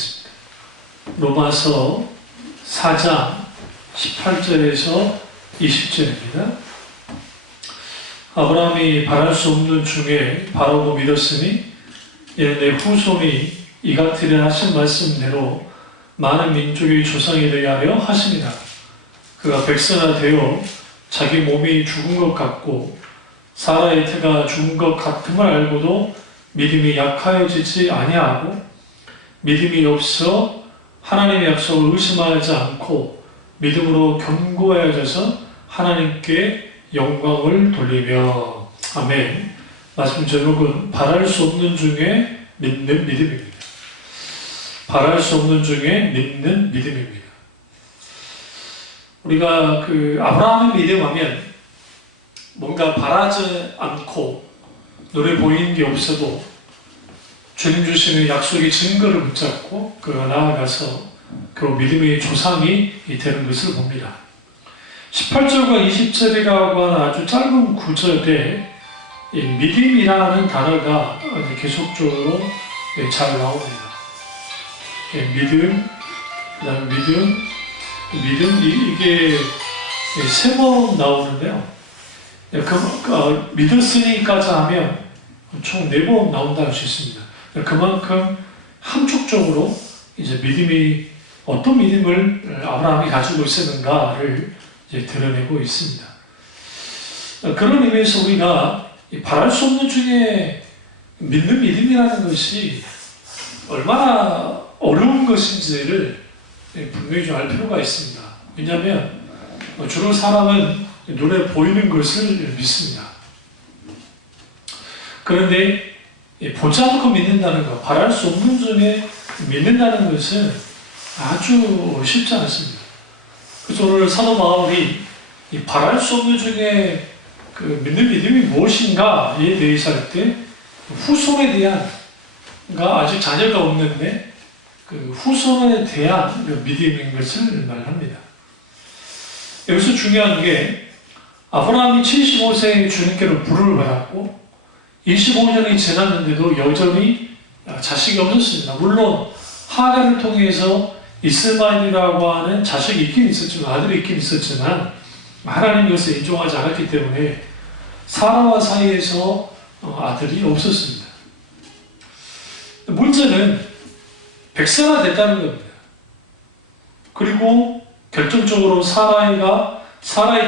보겠습니다. 로마서 4장 18절에서 20절입니다. 아브라함이 바랄 수 없는 중에 바라고 믿었으니 이는 내 후손이 이같으려 하신 말씀대로 많은 민족의 조상이 되게 하려 하심이라. 그가 백성화되어 자기 몸이 죽은 것 같고 사라의 태가 죽은 것 같음을 알고도 믿음이 약하여지지 아니하고 믿음이 없어 하나님의 약속을 의심하지 않고 믿음으로 견고해져서 하나님께 영광을 돌리며. 아멘. 말씀 제목은 바랄 수 없는 중에 믿는 믿음입니다. 바랄 수 없는 중에 믿는 믿음입니다. 우리가 아브라함의 믿음하면 뭔가 바라지 않고 눈에 보이는 게 없어도 주님 주시는 약속의 증거를 붙잡고 그가 나아가서 그 믿음의 조상이 되는 것을 봅니다. 18절과 20절이라고 하는 아주 짧은 구절에 이 믿음이라는 단어가 계속적으로 잘 나옵니다. 믿음, 그 다음에 믿음, 이게 세 번 나오는데요. 믿었으니까지 하면 총 4번 나온다 할 수 있습니다. 그만큼 함축적으로 이제 믿음이 어떤 믿음을 아브라함이 가지고 있었는가를 이제 드러내고 있습니다. 그런 의미에서 우리가 바랄 수 없는 중에 믿는 믿음이라는 것이 얼마나 어려운 것인지를 분명히 좀 알 필요가 있습니다. 왜냐하면 주로 사람은 눈에 보이는 것을 믿습니다. 그런데 보지 않고 믿는다는 것, 바랄 수 없는 중에 믿는다는 것은 아주 쉽지 않습니다. 그래서 오늘 사도 바울이 바랄 수 없는 중에 믿는 믿음이 무엇인가에 대해서 할 때 후손에 대한, 그러니까 아직 자녀가 없는데 후손에 대한 믿음인 것을 말합니다. 여기서 중요한 게 아브라함이 75세에 주님께로 부름을 받았고 25년이 지났는데도 여전히 자식이 없었습니다. 물론 하갈을 통해서 이스마엘이라고 하는 자식이 있긴 있었지만, 아들이 있긴 있었지만 하나님 것을 인정하지 않았기 때문에 사라와 사이에서 아들이 없었습니다. 문제는 백세가 됐다는 겁니다. 그리고 결정적으로 사라의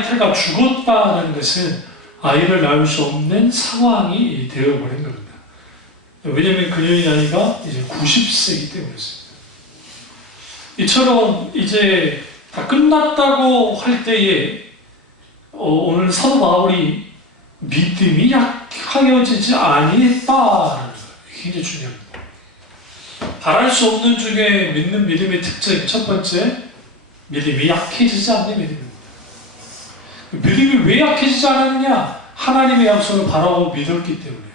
태가 죽었다는 것은 아이를 낳을 수 없는 상황이 되어버린 겁니다. 왜냐하면 그녀의 나이가 이제 90세이기 때문이었습니다. 이처럼 이제 다 끝났다고 할 때에 오늘 사도 바울이 믿음이 약하여지지 아니했다는 거예요. 굉장히 중요합니다. 바랄 수 없는 중에 믿는 믿음의 특징, 첫 번째, 믿음이 약해지지 않는 믿음입니다. 믿음이 왜 약해지지 않았느냐? 하나님의 약속을 바라고 믿었기 때문이에요.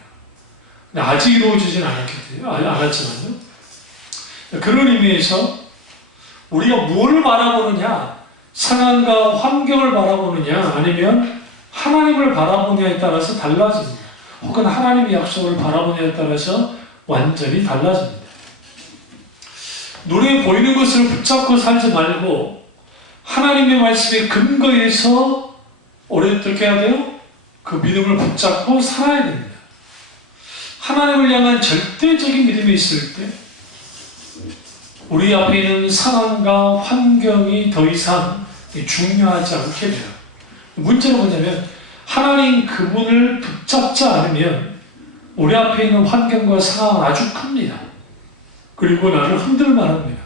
근데 아직 이루어지진 않았지만요. 그런 의미에서 우리가 무엇을 바라보느냐? 상황과 환경을 바라보느냐? 아니면 하나님을 바라보느냐에 따라서 달라집니다. 혹은 하나님의 약속을 바라보느냐에 따라서 완전히 달라집니다. 눈에 보이는 것을 붙잡고 살지 말고 하나님의 말씀에 근거해서 어떻게 해야 돼요? 그 믿음을 붙잡고 살아야 됩니다. 하나님을 향한 절대적인 믿음이 있을 때 우리 앞에 있는 상황과 환경이 더 이상 중요하지 않게 돼요. 문제는 뭐냐면 하나님 그분을 붙잡지 않으면 우리 앞에 있는 환경과 상황은 아주 큽니다. 그리고 나를 흔들만 합니다.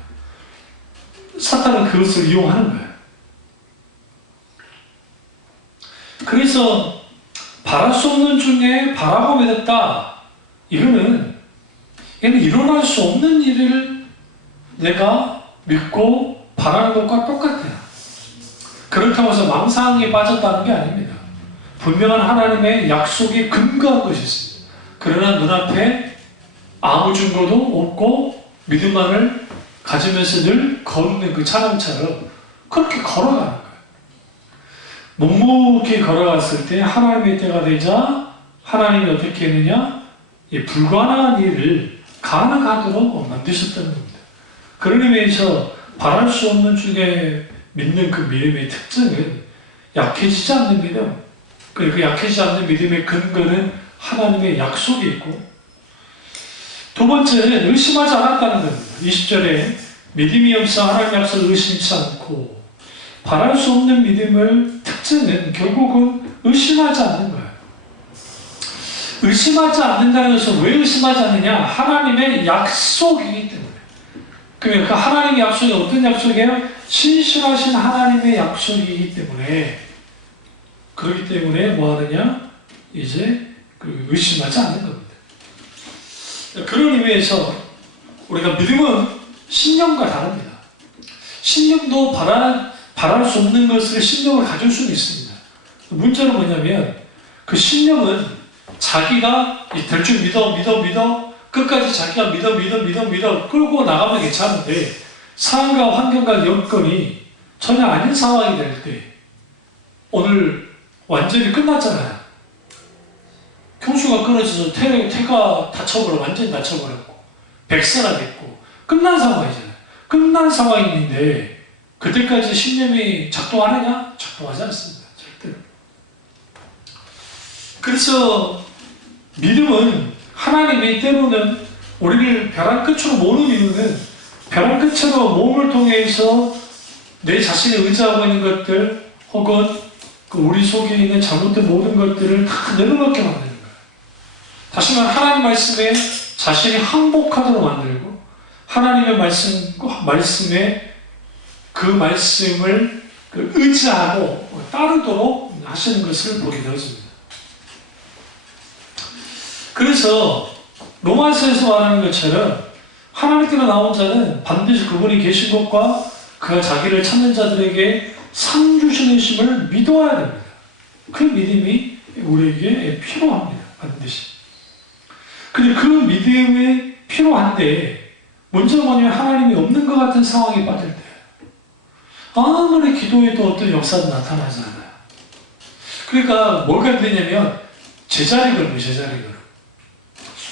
사탄은 그것을 이용하는 거예요. 그래서 바랄 수 없는 중에 바라고 믿었다. 얘는 일어날 수 없는 일을 내가 믿고 바라는 것과 똑같아요. 그렇다고 해서 망상에 빠졌다는 게 아닙니다. 분명한 하나님의 약속에 근거한 것이 있습니다. 그러나 눈앞에 아무 증거도 없고 믿음만을 가지면서 늘 걷는 그 사람처럼 그렇게 걸어가는 거예요. 묵묵히 걸어갔을 때 하나님의 때가 되자 하나님이 어떻게 했느냐? 이 불가능한 일을 가능하도록 만드셨다는 겁니다. 그런 의미에서 바랄 수 없는 중에 믿는 그 믿음의 특징은 약해지지 않는 믿음. 그 약해지지 않는 믿음의 근거는 하나님의 약속이 있고, 두 번째는 의심하지 않았다는 겁니다. 20절에 믿음이 없어 하나님 약속을 의심치 않고, 바랄 수 없는 믿음의 특징은 결국은 의심하지 않는 거예요. 의심하지 않는다는 것은 왜 의심하지 않느냐? 하나님의 약속이기 때문에. 그러니까 그 하나님의 약속이 어떤 약속이에요? 신실하신 하나님의 약속이기 때문에, 그렇기 때문에 뭐 하느냐? 이제 의심하지 않는 겁니다. 그런 의미에서 우리가 믿음은 신념과 다릅니다. 신념도 바랄 수 없는 것을 신념을 가질 수는 있습니다. 문제는 뭐냐면 그 신념은 자기가 될 줄 믿어 끝까지 자기가 믿어 끌고 나가면 괜찮은데, 상황과 환경과 여건이 전혀 아닌 상황이 될 때, 오늘 완전히 끝났잖아요. 교수가 끊어져서 태가 완전히 다쳐버렸고 백세나겠고 끝난 상황이잖아요. 끝난 상황인데 그때까지 신념이 작동하느냐? 작동하지 않습니다. 절대로. 그래서 믿음은 하나님이 때로는 우리를 벼랑 끝으로 모는 이유는, 벼랑 끝으로 몸을 통해서 내 자신이 의지하고 있는 것들 혹은 우리 속에 있는 잘못된 모든 것들을 다 내려놓게 만드는 거예요. 다시 말해 하나님 말씀에 자신이 항복하도록 만들고, 하나님의 말씀에 그 말씀을 의지하고 따르도록 하시는 것을 보게 되었습니다. 그래서 로마서에서 말하는 것처럼 하나님께로 나온 자는 반드시 그분이 계신 것과 그가 자기를 찾는 자들에게 상 주시는 심을 믿어야 됩니다. 그 믿음이 우리에게 필요합니다. 반드시. 근데 그 믿음이 필요한데 문제는 뭐냐면 하나님이 없는 것 같은 상황에 빠질 때, 아무리 기도해도 어떤 역사도 나타나지 않아요. 그러니까 뭐가 되냐면 제자리 걸음.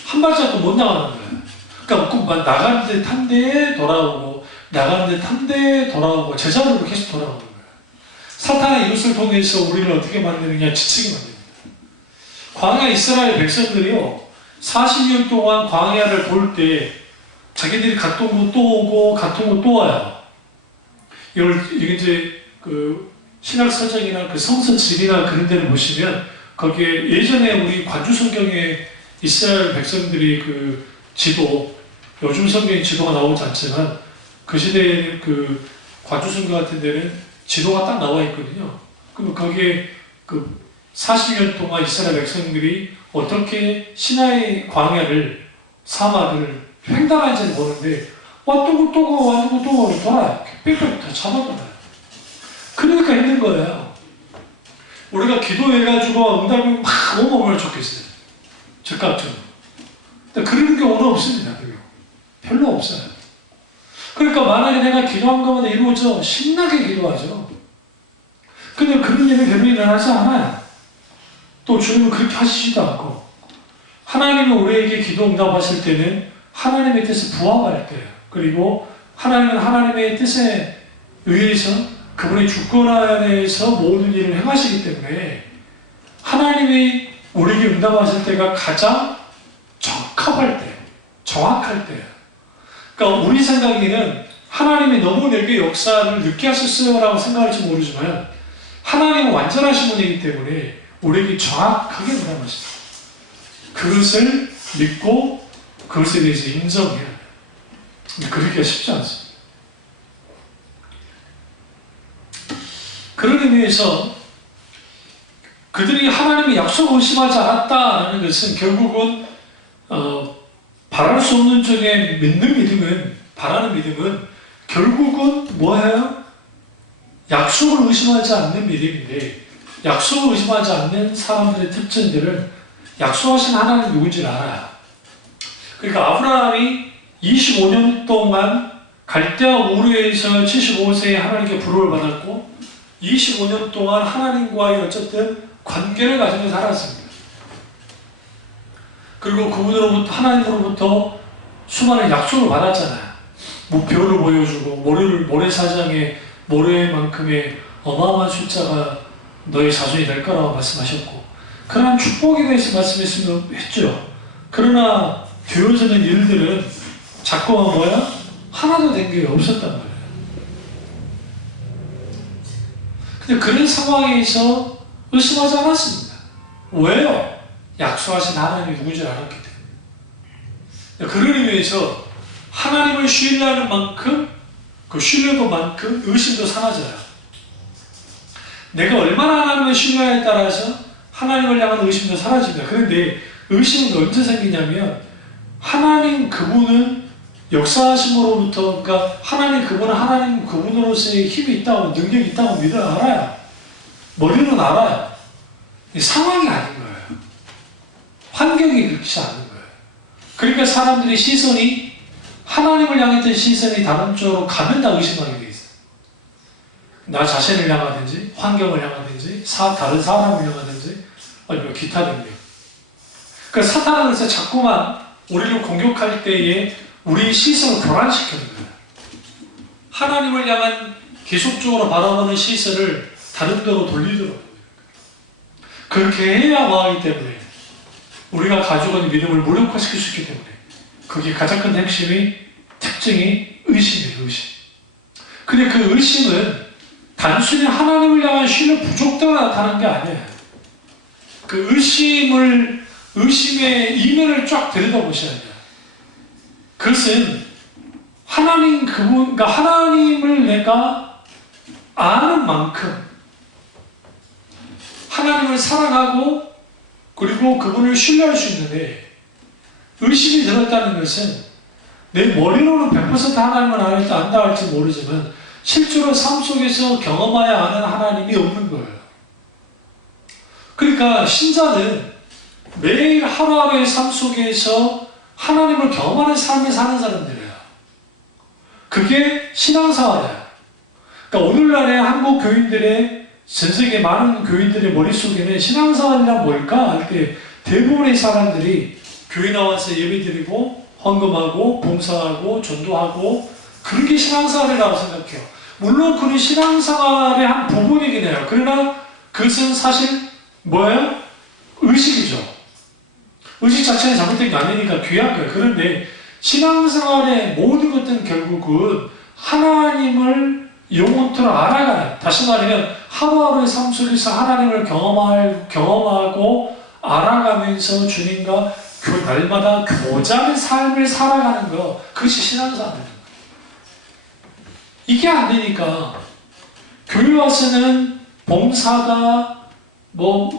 한 발짝도 못 나가는 거예요. 그러니까 꼭 나가는 듯 한데 돌아오고, 나가는 듯 한데 돌아오고, 제자리로 계속 돌아오는 거예요. 사탄의 이웃을 통해서 우리를 어떻게 만드느냐? 지치게 만듭니다. 광야 이스라엘 백성들이요, 40년 동안 광야를 볼 때 자기들이 갔던 곳 또 오고 갔던 곳 또 와요. 이게 이제 신약 서적이나 성서 집이나 그런 데를 보시면 거기에 예전에 우리 관주 성경에 이스라엘 백성들이 지도, 요즘 성경에 지도가 나오지 않지만 그 시대에 관주 성경 같은 데는 지도가 딱 나와 있거든요. 그럼 거기에 40년 동안 이스라엘 백성들이 어떻게 시나이 광야를, 사막을 횡단하는지를 보는데 왔던 거 또 돌아요. 빽빽 다 잡아가요. 그러니까 힘든 거예요. 우리가 기도해가지고 응답이 막 오면 좋겠어요. 즉각적으로. 그런 경우는 없습니다. 별로 없어요. 그러니까 만약에 내가 기도한 것만 이루어져 신나게 기도하죠. 근데 그런 일이 별로 일어나지 않아요. 또 주님은 그렇게 하시지도 않고, 하나님은 우리에게 기도 응답하실 때는 하나님의 뜻에 부합할 때예요. 그리고 하나님은 하나님의 뜻에 의해서 그분의 주권 안에서 모든 일을 행하시기 때문에 하나님이 우리에게 응답하실 때가 가장 적합할 때, 정확할 때예요. 그러니까 우리 생각에는 하나님이 너무 내게 역사를 늦게 하셨어요 라고 생각할지 모르지만, 하나님은 완전하신 분이기 때문에 우리에게 정확하게 응답하십니다. 그것을 믿고 그것에 대해서 인정해야 돼요. 근데 그러기가 쉽지 않습니다. 그런 의미에서 그들이 하나님의 약속을 의심하지 않았다는 것은 결국은 바랄 수 없는 쪽에 바라는 믿음은 결국은 뭐예요? 약속을 의심하지 않는 믿음인데, 약속을 의심하지 않는 사람들의 특징들은 약속하신 하나님이 누군지를 알아요. 그러니까 아브라함이 25년 동안 갈대아 우르에서 75세에 하나님께 부름을 받았고 25년 동안 하나님과의 어쨌든 관계를 가지고 살았습니다. 그리고 그분으로부터, 하나님으로부터 수많은 약속을 받았잖아요. 목표를 보여주고 모래사장에 모래만큼의 어마어마한 숫자가 너의 자손이 될 거라고 말씀하셨고, 그러한 축복에 대해서 말씀했죠. 그러나 되어지는 일들은 자꾸만 뭐야? 하나도 된 게 없었단 말이에요. 근데 그런 상황에서 의심하지 않았습니다. 왜요? 약속하신 하나님이 누군지 알았기 때문에. 그런 의미에서 하나님을 신뢰하는 만큼 그 신뢰도만큼 의심도 사라져요. 내가 얼마나 하나님을 신뢰하에 따라서 하나님을 향한 의심도 사라집니다. 그런데 의심은 언제 생기냐면 하나님 그분은 역사하심으로부터, 그러니까 하나님 그분으로서의 힘이 있다고, 능력이 있다고 알아요. 머리로는 알아요. 상황이 아닌 거예요. 환경이 그렇지 않은 거예요. 그러니까 사람들의 시선이 하나님을 향했던 시선이 다른 쪽으로 가면 다 의심하게 돼 있어요. 나 자신을 향하든지 환경을 향하든지 다른 사람을 향하든지 아니면 기타 능력. 그러니까 사탄은 그래서 자꾸만 우리를 공격할 때에 우리 시선을 교란시키는 거예요. 하나님을 향한 계속적으로 바라보는 시선을 다른 데로 돌리더라고요. 그렇게 해야 망하기 때문에 우리가 가지고 있는 믿음을 무력화시킬 수 있기 때문에 그게 가장 큰 특징이 의심이에요. 의심. 근데 그 의심은 단순히 하나님을 향한 신뢰 부족 때문에 나타나는 게 아니에요. 그 의심의 이면을 쫙 들여다보셔야 돼요. 그것은 그러니까 하나님을 내가 아는 만큼 하나님을 사랑하고 그리고 그분을 신뢰할 수 있는데, 의심이 들었다는 것은 내 머리로는 100% 하나님을 안다 할지 모르지만 실제로 삶 속에서 경험해야 아는 하나님이 없는 거예요. 그러니까 신자는 매일 하루하루의 삶 속에서 하나님을 경험하는 삶을 사는 사람들이에요. 그게 신앙생활이에요. 그러니까 오늘날의 한국 교인들의, 전 세계 많은 교인들의 머릿속에는 신앙생활이란 뭘까 할 때 대부분의 사람들이 교회 나와서 예배드리고 헌금하고 봉사하고 전도하고 그런 게 신앙생활이라고 생각해요. 물론 그는 신앙생활의 한 부분이긴 해요. 그러나 그것은 사실 뭐예요? 의식이죠. 의식 자체는 잘못된 게 아니니까 귀한 거예요. 그런데 신앙생활의 모든 것들은 결국은 하나님을 영혼토록 알아가는, 다시 말하면 하루하루의 삶 속에서 하나님을 경험하고 알아가면서 주님과 날마다 교제하는 삶을 살아가는 것, 그것이 신앙생활입니다. 이게 안 되니까 교회 와서는 봉사다,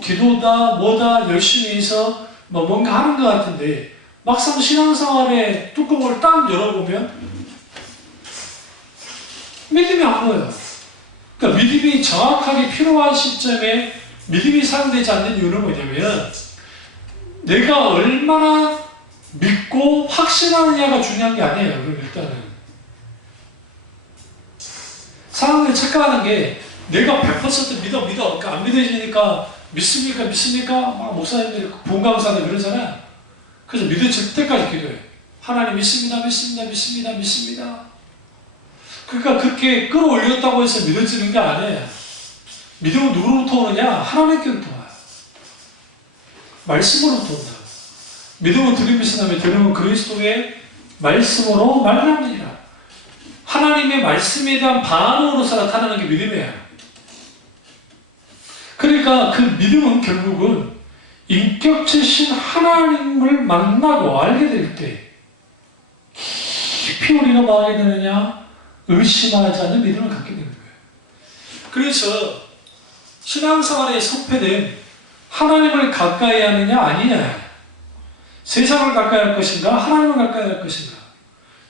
기도다, 뭐다 열심히 해서 뭔가 하는 것 같은데 막상 신앙생활의 뚜껑을 딱 열어보면 믿음이 안 보여요. 그러니까 믿음이 정확하게 필요한 시점에 믿음이 사용되지 않는 이유는 뭐냐면 내가 얼마나 믿고 확신하느냐가 중요한 게 아니에요. 그럼 일단은 사람들이 착각하는 게 내가 100% 믿어 그러니까 안 믿어지니까 믿습니까? 막 목사님들이 분강사들 그러잖아요. 그래서 믿어질 때까지 기도해요. 하나님 믿습니다. 그러니까 그렇게 끌어올렸다고 해서 믿어지는 게 아니에요. 믿음은 누구로부터 오느냐? 하나님께로부터 와요. 말씀으로부터 온다. 믿음은 들음에서 나며 들음은 그리스도의 말씀으로 말미암느니라. 하나님의 말씀에 대한 반응으로서 나타나는 게 믿음이에요. 그러니까 그 믿음은 결국은 인격체신 하나님을 만나고 알게 될 때 깊이 우리가 뭐하게 되느냐? 의심하지 않는 믿음을 갖게 되는 거예요. 그래서 신앙생활의 선패는 하나님을 가까이 하느냐 아니냐, 세상을 가까이 할 것인가 하나님을 가까이 할 것인가,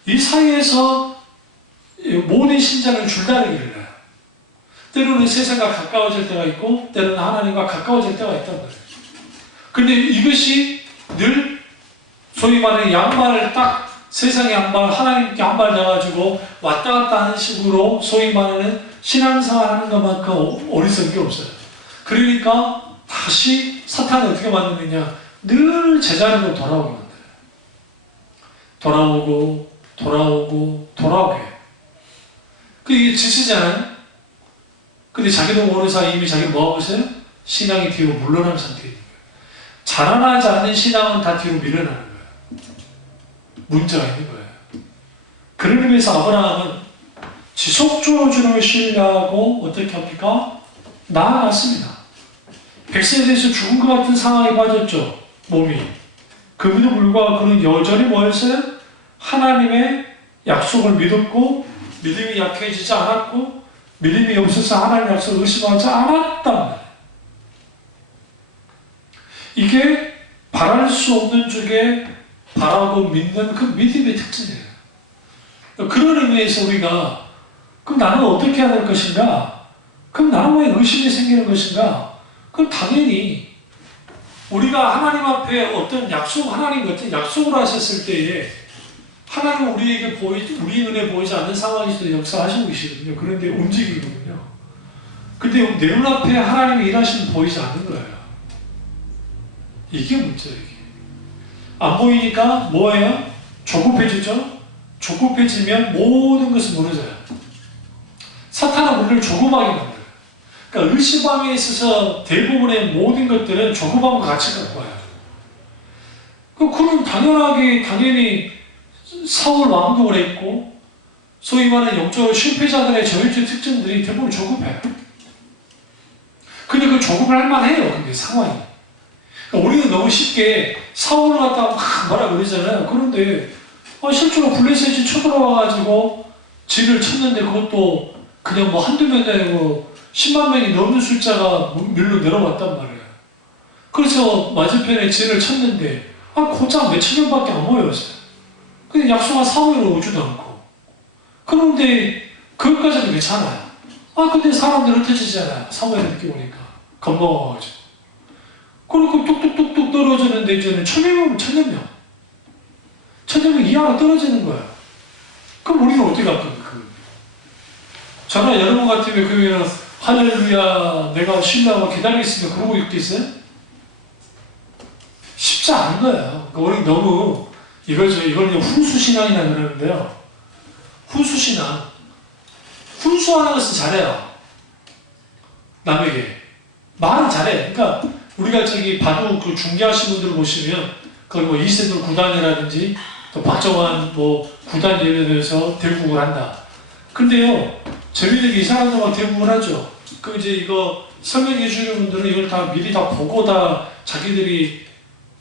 이 사이에서 모든 신자는 줄다리기를 해요. 때로는 세상과 가까워질 때가 있고 때로는 하나님과 가까워질 때가 있단 말이에요. 그런데 이것이 늘 소위 말하는 양말을 딱 세상의 양말, 하나님께 한 발 넣어가지고 왔다 갔다 하는 식으로 소위 말하는 신앙생활 하는 것만큼 어리석은 게 없어요. 그러니까 다시 사탄이 어떻게 만드느냐, 늘 제자리로 돌아오게 만들어요. 돌아오고 돌아오고 돌아오게. 이게 지치잖아요. 근데 자기도 모르는 사이 이미 자기가 뭐하고 있어요? 신앙이 뒤로 물러나는 상태에 있는 거예요. 자라나지 않는 신앙은 다 뒤로 밀려나는 거예요. 문제가 있는 거예요. 그런 의미에서 아브라함은 지속적으로 주님을 신뢰하고 어떻게 합니까? 나아갔습니다. 100세에 대해서 죽은 것 같은 상황에 빠졌죠. 몸이. 그럼에도 불구하고 그는 여전히 뭐였어요? 하나님의 약속을 믿었고 믿음이 약해지지 않았고 믿음이 없어서 하나님의 약속을 의심하지 않았단 말이에요. 이게 바랄 수 없는 쪽에 바라고 믿는 그 믿음의 특징이에요. 그런 의미에서 우리가 그럼 나는 어떻게 해야 될 것인가? 그럼 나는 왜 의심이 생기는 것인가? 그럼 당연히 우리가 하나님 앞에 어떤 하나님 같은 약속을 하셨을 때에 하나님은 우리에게 우리 눈에 보이지 않는 상황에서도 역사하시고 계시거든요. 그런데 움직이거든요. 근데 내 눈앞에 하나님의 일하심은 보이지 않는 거예요. 이게 문제예요. 이게. 안 보이니까 뭐예요? 조급해지죠? 조급해지면 모든 것을 무너져요. 사탄은 우리를 조급하게 만들어요. 그러니까 의심함에 있어서 대부분의 모든 것들은 조급함과 같이 갖고 와요. 그럼 당연히 사울 왕도 그랬고 소위 말하는 영적으로 실패자들의 저일적 특징들이 대부분 조급해요. 근데 그 조급을 할 만해요. 근데 상황이. 그러니까 우리는 너무 쉽게 사울을 갖다가 막 뭐라 그러잖아요. 그런데 실제로 블레셋이 쳐들어와가지고 진을 쳤는데 그것도 그냥 뭐 한두 명이 아니고 10만 명이 넘는 숫자가 밀로 내려왔단 말이에요. 그래서 맞은편에 진을 쳤는데 고작 몇천 명밖에 안 모였어요. 근데 약속한 사무엘은 오지도 않고. 그런데 그것까지는 괜찮아요. 근데 사람들은 흩어지잖아요. 사무엘을 늦게 오니까. 겁먹어가지고. 그리고 뚝뚝뚝뚝 떨어지는데 이제는 천여명. 천여명 이하로 떨어지는 거예요. 그럼 우리는 어떻게 할 겁니까? 저나 여러분 같으면 그러면 할렐루야 내가 신뢰하고 기다리겠습니다. 그러고 있겠어요? 쉽지 않은 거예요. 우리 너무 이걸 훈수신앙이라 그러는데요. 훈수신앙. 훈수하는 것은 잘해요. 남에게. 말은 잘해. 그러니까 우리가 바둑 그 중계하신 분들 보시면 거기 뭐 이세돌 구단이라든지 또 박정환 구단 예를 들어서 대국을 한다. 근데요. 재미있는 게 이 사람들만 대국을 하죠. 이거 설명해 주는 분들은 이걸 다 미리 다 보고 다 자기들이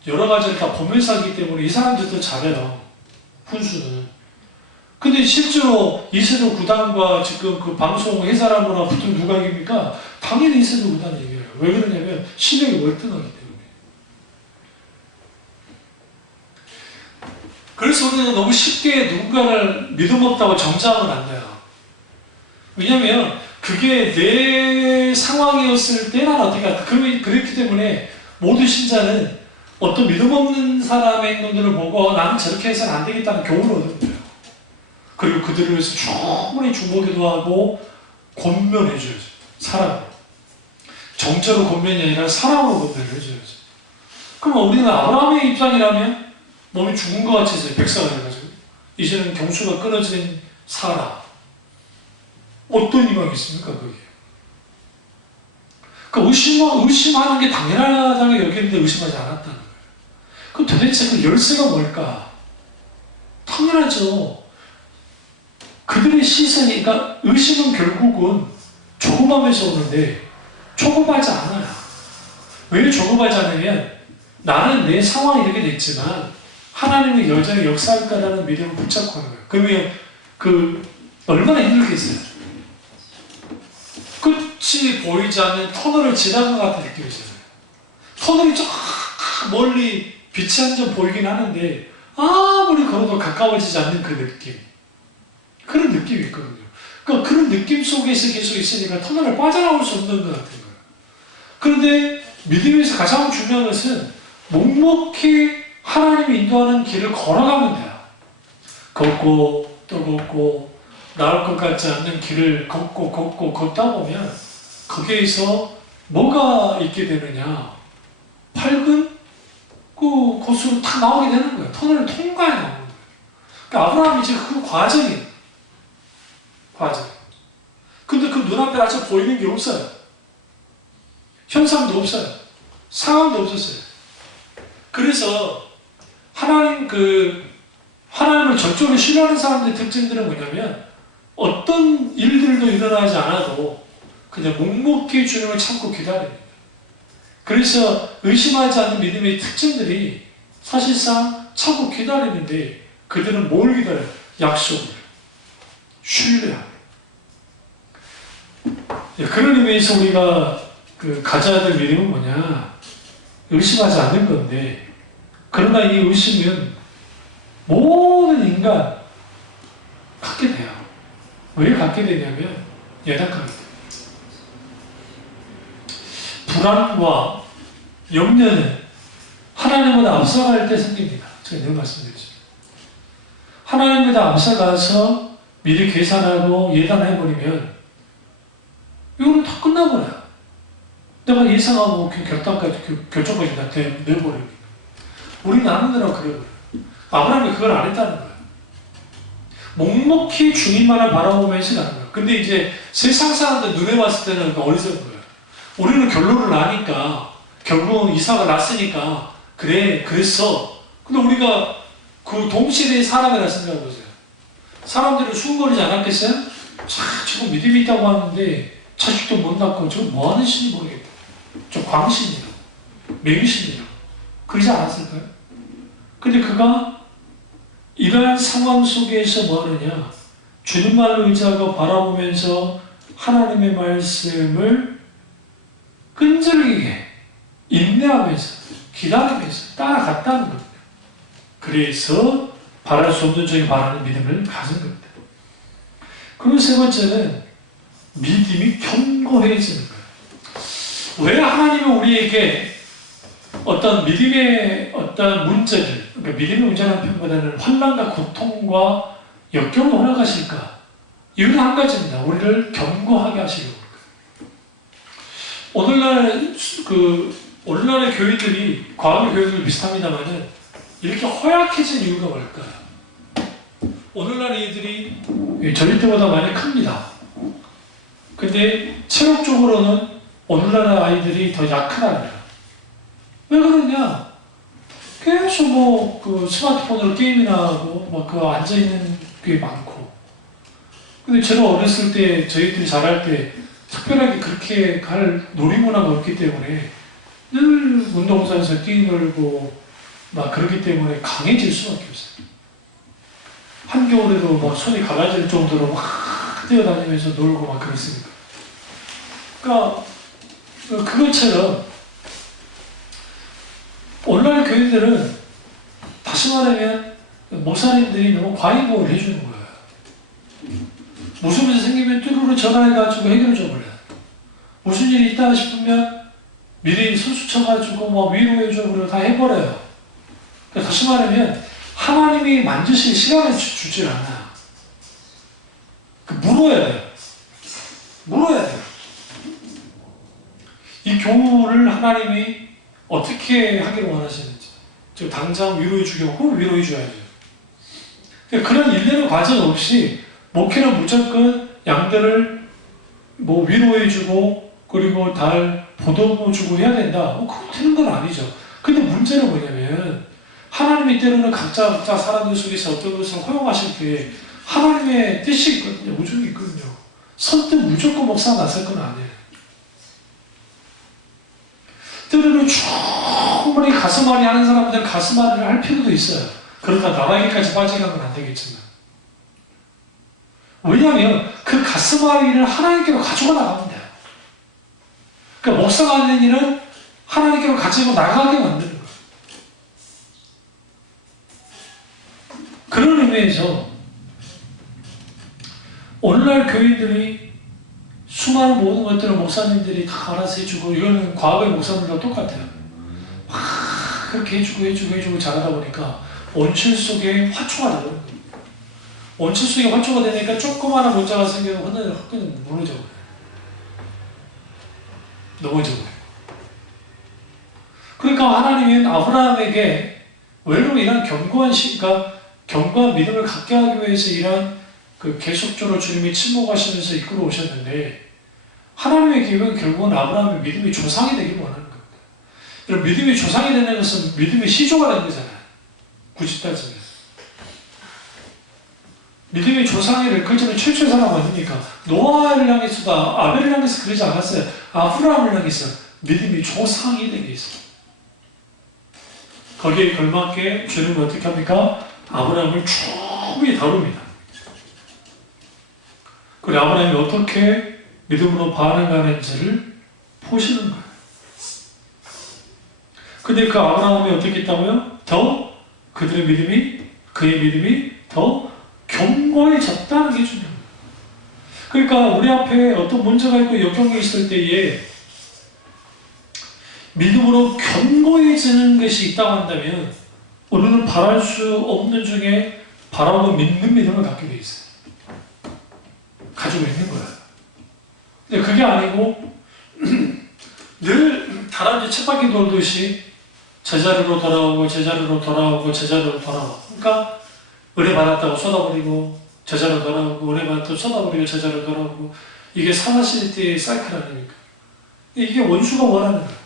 여러 가지를 다 보면서 하기 때문에 이 사람들도 잘해요. 훈수는. 근데 실제로 이세돌 구단과 지금 그 방송 회사람으로 붙은 누가 입니까? 당연히 이세돌 구단 얘기해요. 왜 그러냐면 실력이 월등하기 때문에. 그래서 우리는 너무 쉽게 누군가를 믿음 없다고 정죄하면 안 돼요. 왜냐면 그게 내 상황이었을 때 난 어떻게 할까? 그렇기 때문에 모든 신자는 어떤 믿음 없는 사람의 행동들을 보고 나는 저렇게 해서는 안 되겠다는 교훈을 얻는 거예요. 그리고 그들을 위해서 충분히 주목기도 하고 권면해줘야죠. 사랑으로. 정죄로 권면이 아니라 사랑으로 권면을 해줘야죠. 그럼 우리는 아브라함의 입장이라면 몸이 죽은 것 같이 있어요. 백사가 돼가지고. 이제는 경수가 끊어진 사라. 어떤 희망이 있습니까, 그게? 의심하는 게 당연하다고 여기는데 의심하지 않았다는 거예요. 그럼 도대체 그 열쇠가 뭘까? 당연하죠. 그들의 시선이, 그러니까 의심은 결국은 조급함에서 오는데 조급하지 않아요. 왜 조급하지 않으면 나는 내 상황이 이렇게 됐지만 하나님의 여전히 역사할 거라는 믿음을 붙잡고 하는 거예요. 그러면 얼마나 힘들겠어요. 끝이 보이지 않는 터널을 지나간 것 같은 느낌이잖아요. 터널이 저 멀리 빛이 한 점 보이긴 하는데 아무리 걸어도 가까워지지 않는 그 느낌. 그런 느낌이 있거든요. 그러니까 그런 느낌 속에서 계속 있으니까 터널을 빠져나올 수 없는 것 같은 거예요. 그런데 믿음에서 가장 중요한 것은 묵묵히 하나님이 인도하는 길을 걸어가면 돼요. 걷고 또 걷고 나올 것 같지 않는 길을 걷고 걷다 보면 거기에서 뭐가 있게 되느냐. 밝은 그 곳으로 다 나오게 되는 거예요. 터널을 통과해 나오는 거예요. 그러니까 아브라함이 지금 그 과정이에요. 과정. 근데 그 눈앞에 아직 보이는 게 없어요. 현상도 없어요. 상황도 없었어요. 그래서 하나님을 전적으로 신뢰하는 사람들의 특징들은 뭐냐면 어떤 일들도 일어나지 않아도 그냥 묵묵히 주님을 참고 기다립니다. 그래서 의심하지 않는 믿음의 특징들이 사실상 참고 기다리는데 그들은 뭘 기다려요? 약속을. 신뢰함. 그런 의미에서 우리가 가져야 될 믿음은 뭐냐? 의심하지 않는 건데, 그러나 이 의심은 모든 인간 갖게 돼요. 왜 갖게 되냐면 연약하기 때문에. 불안과 염려는 하나님보다 앞서갈 때 생깁니다. 제가 늘 말씀드렸죠. 하나님보다 앞서가서 미리 계산하고 예단해버리면 이거는 다 끝나버려요. 내가 예상하고 결정까지 나한테 내버리니까. 우리는 아무데나 그래버려요. 아브라함이 그걸 안 했다는 거예요. 묵묵히 주님만을 바라보면서 가는 거예요. 근데 이제 세상 사람들 눈에 봤을 때는 어리석은 거예요. 우리는 결론을 아니까, 결국은 이삭을 낳았으니까, 그래, 그랬어. 근데 우리가 그 동시대의 사람이라 생각해보세요. 사람들은 수군거리지 않았겠어요? 지금 믿음이 있다고 하는데, 자식도 못 낳고, 지금 뭐 하는 신지 모르겠다. 좀 광신이다. 맹신이다. 그러지 않았을까요? 근데 그가 이러한 상황 속에서 뭐 하느냐? 주님만을 의지하고 바라보면서 하나님의 말씀을 끈질기게 인내하면서 기다리면서 따라갔다는 겁니다. 그래서 바랄 수 없는 쪽에 바라는 믿음을 가진 겁니다. 그리고 세 번째는 믿음이 견고해지는 거예요. 왜 하나님은 우리에게 어떤 믿음의 어떤 문제들, 그러니까 믿음의 문제라는 표현보다는 환난과 고통과 역경을 허락하실까? 이유는 한 가지입니다. 우리를 견고하게 하시려고. 오늘날의 교회들이 과거의 교회들 비슷합니다만은 이렇게 허약해진 이유가 뭘까요? 오늘날 이들이 저희 때보다 많이 큽니다. 근데 체력적으로는 오늘날 아이들이 더 약하다는 왜 그러냐? 계속 스마트폰으로 게임이나 하고 앉아있는 게 많고. 근데 제가 어렸을 때 저희들이 자랄 때 특별하게 그렇게 갈 놀이문화가 없기 때문에 늘 운동장에서 뛰놀고 그렇기 때문에 강해질 수밖에 없어요. 한겨울에도 손이 갈라질 정도로 뛰어다니면서 놀고 그랬으니까. 그러니까 그것처럼 오늘날 교회들은 다시 말하면 목사님들이 너무 과잉보호를 해주는 거예요. 무슨 문제 생기면 뚜루루 전화해가지고 해결해 줘버려요. 무슨 일이 있다 싶으면 미리 손수 쳐가지고 위로해줘 다 해버려요. 그러니까 다시 말하면 하나님이 만드실 시간을 주질 않아요. 물어야 돼요. 물어야 돼요. 이 교우를 하나님이 어떻게 하기를 원하시는지. 즉 당장 위로해주려고 그럼 위로해줘야죠. 그런 일련의 과정 없이 목회는 무조건 양들을 위로해주고 그리고 달 보도모 주고 해야 된다. 그거 되는 건 아니죠. 근데 문제는 뭐냐면 하나님이 때로는 각자 사람들 속에서 어떤 것을 허용하실 때 하나님의 뜻이 있거든요. 우중이 있거든요. 선뜻 무조건 목사가 나설 건 아니에요. 때로는 충분히 가슴앓이 하는 사람들은 가슴앓이를 할 필요도 있어요. 그러다 나라기까지 빠져가면 안 되겠지만. 왜냐하면 그 가슴앓이를 하나님께로 가지고 나가면 돼요. 그러니까 목사가 하는 일은 하나님께로 가지고 나가게 만드는 거예요. 그런 의미에서 오늘날 교인들이 수많은 모든 것들을 목사님들이 다 알아서 해주고 이거는 과거의 목사님들과 똑같아요. 막 그렇게 해주고 잘하다 보니까 원실 속에 화초가 되는 거예요. 원실 속에 화초가 되니까 조그마한 문제가 생기면 헛되는 무너져 버려요. 넘어져 버려요. 그러니까 하나님은 아브라함에게 왜 이런 견고한 그러니까 견고한 믿음을 갖게 하기 위해서 이러한 계속적으로 주님이 침묵하시면서 이끌어 오셨는데, 하나님의 계획은 결국은 아브라함의 믿음이 조상이 되길 원하는 겁니다. 여러분, 믿음이 조상이 되는 것은 믿음의 시조가 되는 거잖아요. 굳이 따지면. 믿음이 조상이 될 것처럼 최초의 사람 아닙니까? 노아를 향해서도 아벨을 향해서 그러지 않았어요. 아브라함을 향해서 믿음이 조상이 되게 있어요. 거기에 걸맞게 주님은 어떻게 합니까? 아브라함을 충분히 다룹니다. 그리고 아브라함이 어떻게 믿음으로 반응하는지를 보시는 거예요. 근데 그 아브라함이 어떻게 했다고요? 더 그의 믿음이 더 견고해졌다는 게 중요합니다. 그러니까 우리 앞에 어떤 문제가 있고 역경이 있을 때에 믿음으로 견고해지는 것이 있다고 한다면 우리는 바랄 수 없는 중에 바라고 믿는 믿음을 갖게 돼 있어요. 가지고 있는 거예요. 근데 그게 아니고 늘 다람쥐 쳇바퀴 돌듯이 제자리로 돌아오고 제자리로 돌아오고 제자리로 돌아오고, 그러니까 은혜 받았다고 쏟아버리고 제자리로 돌아오고 은혜 받았다고 쏟아버리고 제자리로 돌아오고, 이게 사사시대의 사이클 아닙니까? 이게 원수가 원하는 거예요.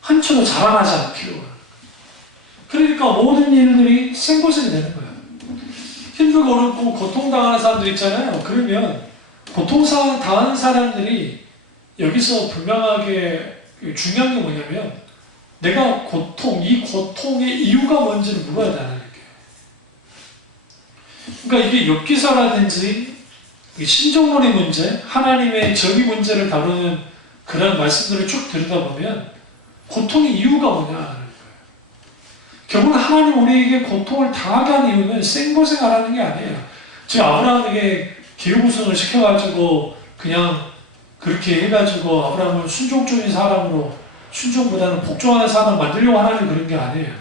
한치도 자라나지 않기를 원하는 거예요. 그러니까 모든 일들이 생고생이 되는 거예요. 힘들고 어렵고 고통당하는 사람들 있잖아요. 그러면 고통당하는 사람들이 여기서 분명하게 중요한 게 뭐냐면, 내가 이 고통의 이유가 뭔지를 물어야 되는 거예요. 그러니까 이게 욥기서라든지 신정론의 문제, 하나님의 정의 문제를 다루는 그런 말씀들을 쭉 들여다보면 고통의 이유가 뭐냐 하는 거예요. 결국은 하나님 우리에게 고통을 당하게 하는 이유는 생고생 안 하는 게 아니에요. 지금 아브라함에게 기후구성을 시켜가지고 그냥 그렇게 해가지고 아브라함을 순종적인 사람으로, 순종보다는 복종하는 사람을 만들려고 하나님 그런 게 아니에요.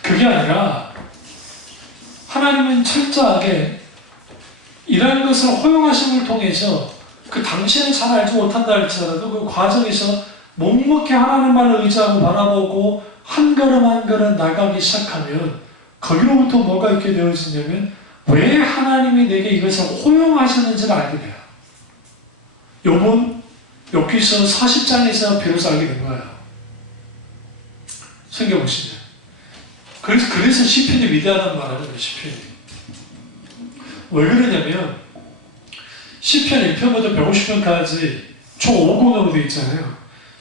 그게 아니라 하나님은 철저하게 이러한 것을 허용하심을 통해서 그 당신은 잘 알지 못한다 할지라도 그 과정에서 묵묵히 하나님만을 의지하고 바라보고 한 걸음 한 걸음 나가기 시작하면 거기로부터 뭐가 있게 되어지냐면, 왜 하나님이 내게 이것을 허용하셨는지를 알게 돼요. 욥기서 40장에서 비로소 알게 된 거예요. 생겨보시면. 그래서 시편이 위대하다는 말을 하는 거예요. 시편이. 왜 그러냐면 시편 1편부터 150편까지 총 5권으로 되어 있잖아요.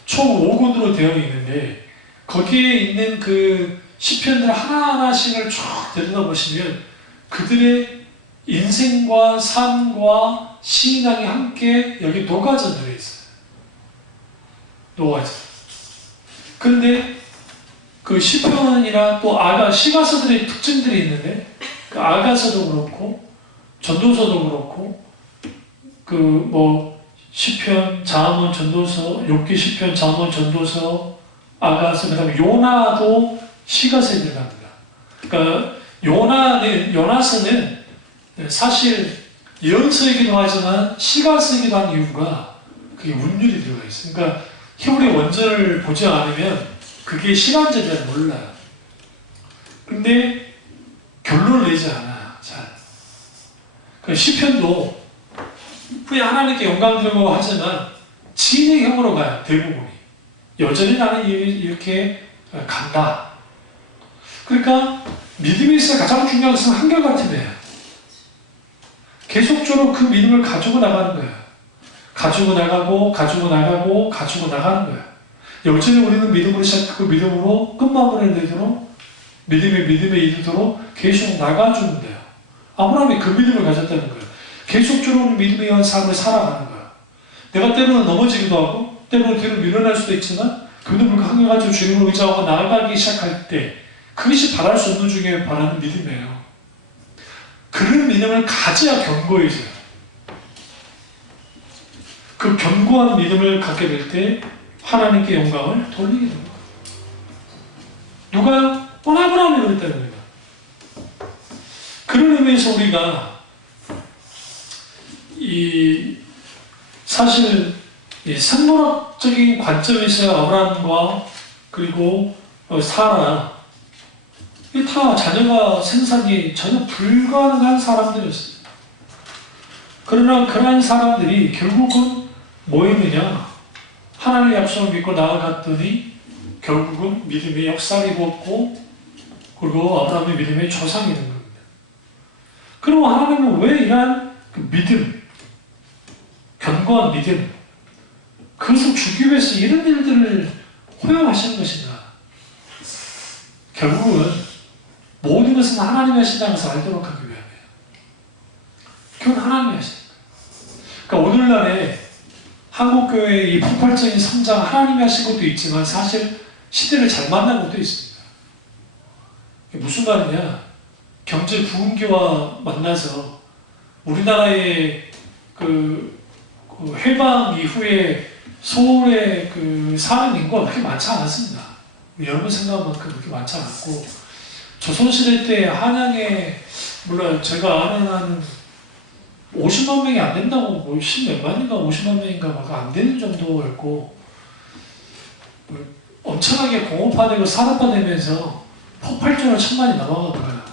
총 5권으로 되어 있는데 거기에 있는 그 시편들 하나하나씩을 쭉 들여다보시면 그들의 인생과 삶과 신앙이 함께 여기 녹아져 들어있어요. 녹아져. 근데 그 시편이나 또 시가서들의 특징들이 있는데, 그 아가서도 그렇고 전도서도 그렇고 시편, 잠언, 전도서, 욥기, 시편, 잠언, 전도서, 아가서, 그다음에 요나도 시가서에 들어갑니다. 그러니까 요나서는 사실 예언서이기도 하지만 시가서이기도 한 이유가 그게 운율이 들어가 있어요. 그러니까 히브리 원전을 보지 않으면 그게 시간제를 잘 몰라요. 근데 결론을 내지 않아요. 잘. 그 시편도 후에 하나님께 영광 드리고 하지만 진행형으로 가요. 대부분이. 여전히 나는 이렇게 간다. 그러니까 믿음에 있어 가장 중요한 것은 한결같음이에요. 계속적으로 그 믿음을 가지고 나가는 거예요. 가지고 나가는 거예요. 여전히 우리는 믿음으로 시작하고 믿음으로 끝마무리를 내도록 믿음에 이르도록 계속 나가주는 돼요. 아브라함이 그 믿음을 가졌다는 거예요. 계속적으로 믿음에 의한 삶을 살아가는 거예요. 내가 때로는 넘어지기도 하고 때로는 뒤로 밀어날 수도 있지만 그 믿음을 강력하게 주님을 의지하고 나아가기 시작할 때 그것이 바랄 수 없는 중에 바라는 믿음이에요. 그런 믿음을 가져야 견고해져요. 그 견고한 믿음을 갖게 될 때 하나님께 영광을 돌리게 됩니다. 누가요? 아브라함이 그랬다는 거예요. 그런 의미에서 우리가 사실 생물학적인 관점에서 아브라함과 그리고 사라, 이 다 자녀가 생산이 전혀 불가능한 사람들이었습니다. 그러나 그러한 사람들이 결국은 뭐 했느냐? 하나님의 약속을 믿고 나아갔더니 결국은 믿음의 역사를 입었고, 그리고 아브라함의 믿음의 조상이 된 겁니다. 그럼 하나님은 왜 이러한 그 믿음, 견고한 믿음, 그것을 주기 위해서 이런 일들을 허용하시는 것인가? 결국은 모든 것은 하나님이 하신다는 것을 알도록 하기 위함이에요. 그건 하나님이 하신다. 그러니까 오늘날에 한국교회의 이 폭발적인 성장, 하나님이 하신 것도 있지만 사실 시대를 잘 만난 것도 있습니다. 무슨 말이냐? 경제 부흥기와 만나서 우리나라의 그 해방 이후에 서울에 사는 인구가 그렇게 많지 않았습니다. 여러분 생각한 만큼 그렇게 많지 않았고, 조선시대 때 한양에, 물론 제가 아는 한 50만 명이 안 된다고, 뭐 10몇만인가 50만 명인가 막 안 되는 정도였고, 엄청나게 공업화되고 산업화되면서 폭발적으로 1000만이 넘어가더라고요.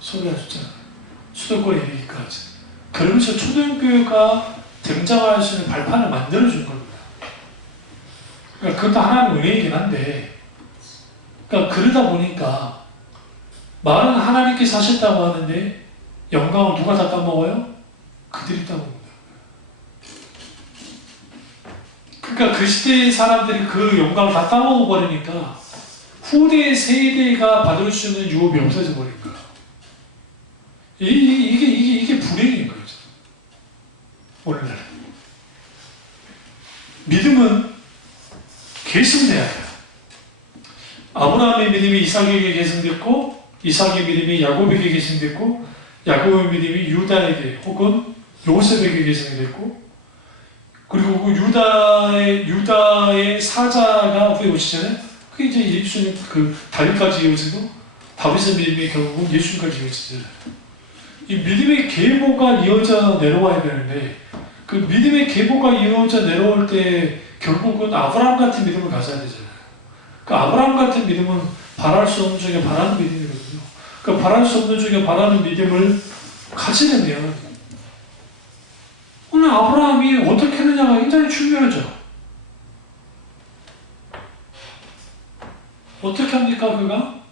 소비자 숫자가. 수도권에 이르기까지. 그러면서 초등교회가 등장할 수 있는 발판을 만들어준 겁니다. 그러니까 그것도 하나님의 은혜이긴 한데, 그러니까 그러다 보니까 말은 하나님께서 하셨다고 하는데 영광을 누가 다 따먹어요? 그들이 따먹는다. 그러니까 그 시대의 사람들이 그 영광을 다 따먹어 버리니까 후대 세대가 받을 수 있는 유업이 없어져 버린 거야. 이게 불행인 거죠. 오늘날 믿음은 계승돼야 돼요. 아브라함의 믿음이 이삭에게 계승됐고, 이삭의 믿음이 야곱에게 계승됐고, 야곱의 믿음이 유다에게 혹은 요셉에게 계승됐고, 그리고 그 유다의 사자가 후에 오시잖아요. 그게 이제 예수님 다윗까지 이어지고, 다윗의 믿음이 결국은 예수님까지 이어지잖아요. 이 믿음의 계보가 이어져 내려와야 되는데, 그 믿음의 계보가 이어져 내려올 때 결국은 아브라함 같은 믿음을 가져야 되잖아요. 그 아브라함 같은 믿음은 바랄 수 없는 중에 바라는 믿음이거든요. 그 바랄 수 없는 중에 바라는 믿음을 가지려면 오늘 아브라함이 어떻게 했느냐가 굉장히 중요하죠. 어떻게 합니까? 그가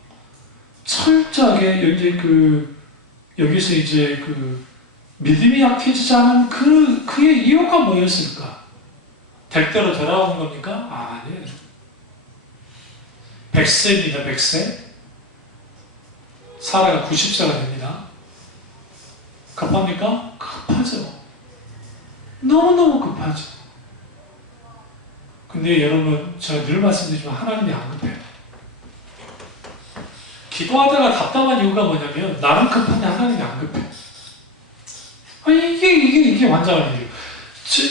철저하게 여기서 이제 믿음이 약해지지 않은 그의 이유가 뭐였을까? 댁대로 돌아온 겁니까? 아니에요. 100세입니다. 100세. 사라가 90세가 됩니다. 급합니까? 급하죠. 너무너무 급하죠. 근데 여러분, 제가 늘 말씀드리지만 하나님이 안 급해요. 기도하다가 답답한 이유가 뭐냐면 나는 급한데 하나님이 안 급해요. 이게 완전한 일이에요.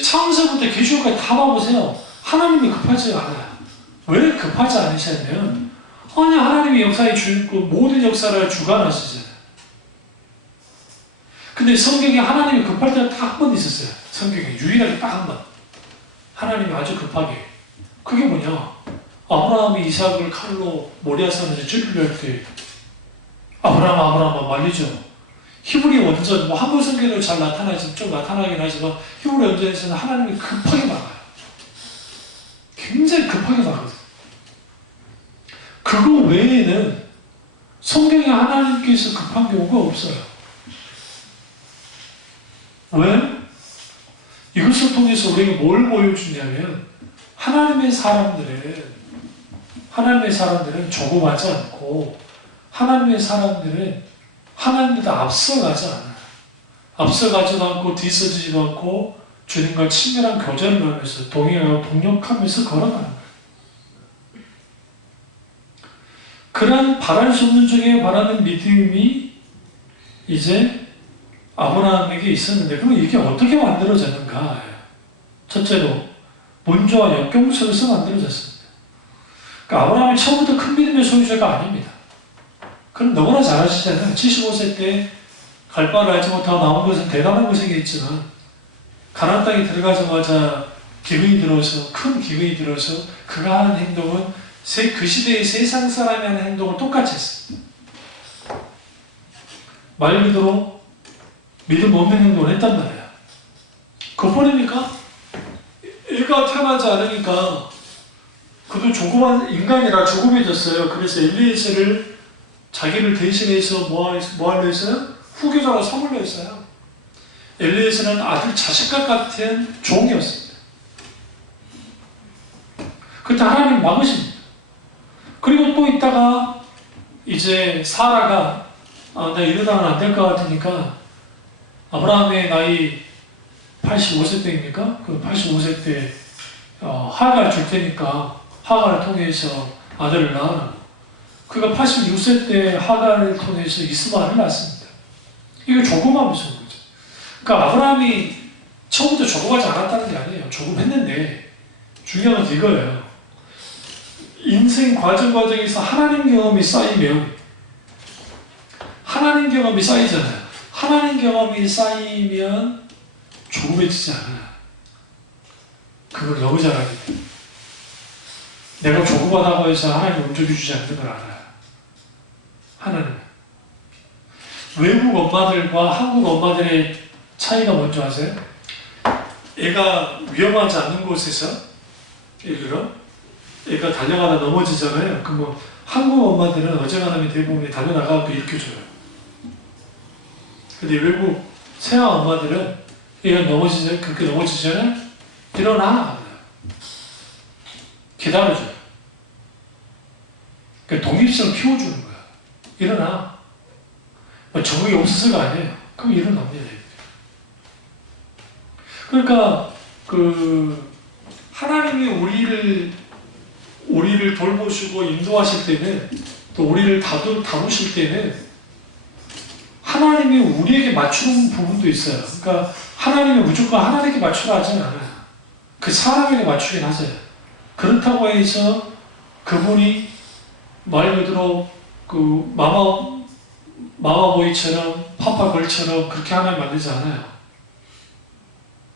창세부터 계시록까지 다 봐보세요. 하나님이 급하지 않아요. 왜 급하지 않으셨냐면 하나님이 역사의 모든 역사를 주관하시잖아요. 근데 성경에 하나님이 급할 때가 딱 한 번 있었어요. 성경에 유일하게 딱 한 번. 하나님이 아주 급하게. 그게 뭐냐? 아브라함이 이삭을 칼로 모리아산에서 찔러 할 때 아브라함 말리죠. 히브리 원전, 한글 성경으로 잘 나타나지만, 좀 나타나긴 하지만, 히브리 원전에서는 하나님이 급하게 막아요. 굉장히 급하게 막거든요. 그거 외에는 성경에 하나님께서 급한 경우가 없어요. 왜? 이것을 통해서 우리에게 뭘 보여주냐면, 하나님의 사람들은 조급하지 않고, 하나님의 사람들은 하나님보다 앞서가지 않아요. 앞서가지도 않고 뒤서지지도 않고 주님과 친밀한 교제를 하면서 동역하면서 걸어가는 거예요. 그런 바랄 수 없는 중에 바라는 믿음이 이제 아브라함에게 있었는데, 그럼 이게 어떻게 만들어졌는가? 첫째로 문조와 역경 속에서 만들어졌습니다. 그러니까 아브라함이 처음부터 큰 믿음의 소유자가 아닙니다. 그럼 너무나 잘 아시잖아요. 75세 때 갈 바를 알지 못하고 나온 것은 대단한 것이겠지만, 가나안 땅에 들어가자마자 큰 기근이 들어서 그가 하는 행동은 그 시대의 세상 사람이 하는 행동을 똑같이 했습니다. 말 그대로 믿음 없는 행동을 했단 말이에요. 그뿐입니까? 애가 태어나지 않으니까 그도 조그만 인간이라 조그매졌어요. 그래서 엘리에셀을 자기를 대신해서 뭐 하려 했어요? 후계자로 삼으려 했어요. 엘리에셀은 아들 자식과 같은 종이었습니다. 그때 하나님 막으십니다. 그리고 또 있다가 이제 사라가 나 이러다가는 안 될 것 같으니까 아브라함의 나이 85세 때입니까? 그 85세 때 하가를 줄 테니까 하가를 통해서 아들을 낳으라고. 그가 86세 때 하가를 통해서 이스마엘을 낳습니다. 이게 조금하면서 온 거죠. 그러니까 아브라함이 처음부터 조금하지 않았다는 게 아니에요. 조금 했는데 중요한 건 이거예요. 인생 과정에서 하나님 경험이 쌓이면 하나님 경험이 쌓이잖아요. 하나님 경험이 쌓이면 조급해지지 않아요. 그걸 너무 잘하게 돼요. 내가 조급하다고 해서 하나님 움직여주지 않는 걸 알아요. 하나님. 외국 엄마들과 한국 엄마들의 차이가 뭔지 아세요? 애가 위험하지 않는 곳에서 예를 들어 애가 달려가다 넘어지잖아요. 그럼 한국 엄마들은 어지간하면 대부분 달려나가고 일으켜줘요. 근데 외국 서양 엄마들은 애가 그렇게 넘어지잖아요. 일어나. 기다려줘요. 그러니까 독립성을 키워주는 거야. 일어나. 뭐 정욕이 없어서가 아니에요. 그럼 일어납니다. 그러니까 하나님이 우리를 돌보시고 인도하실 때는 또 우리를 다루실 때는 하나님이 우리에게 맞추는 부분도 있어요. 그러니까 하나님이 무조건 하나님께 맞추라 하지는 않아요. 그 사람에게 맞추긴 하세요. 그렇다고 해서 그분이 말 그대로 마마보이처럼 파파걸처럼 그렇게 하나님 만들지 않아요.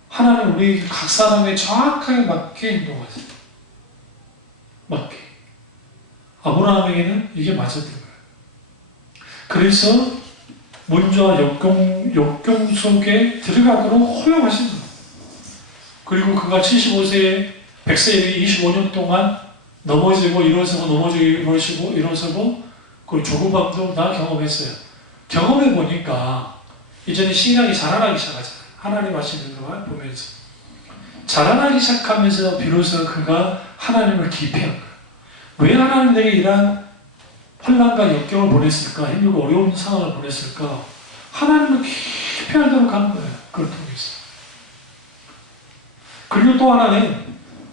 하나님 우리 각 사람에 정확하게 맞게 행동하세요. 맞게. 아브라함에게는 이게 맞았던 거예요. 그래서 문제와 역경 속에 들어가도록 허용하신 거예요. 그리고 그가 75세에 100세에 25년 동안 넘어지고 일어서고 넘어지고 일어서고 그 조급함도 다 경험했어요. 경험해 보니까 이제는 신앙이 자라나기 시작하잖아요. 하나님 하시는 걸 보면서 자라나기 시작하면서 비로소 그가 하나님을 기피한 거예요. 왜 하나님 내게 이러한 혼란과 역경을 보냈을까? 힘들고 어려운 상황을 보냈을까? 하나님을 기피하도록 한 거예요. 그걸 통해서. 그리고 또 하나는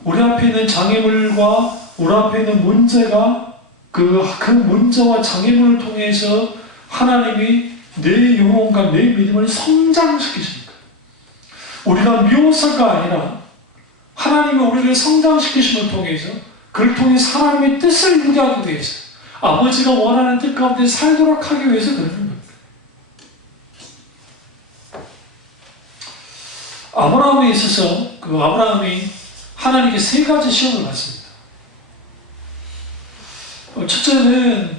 우리 앞에 있는 장애물과 우리 앞에 있는 문제가 그 문제와 장애물을 통해서 하나님이 내 영혼과 내 믿음을 성장시키십니다. 우리가 미워서가 아니라 하나님이 우리를 성장시키심을 통해서 그를 통해서 하나님의 뜻을 이루게 위해서 아버지가 원하는 뜻 가운데 살도록 하기 위해서 그러는 겁니다. 아브라함에 있어서 아브라함이 하나님께 세 가지 시험을 받습니다. 첫째는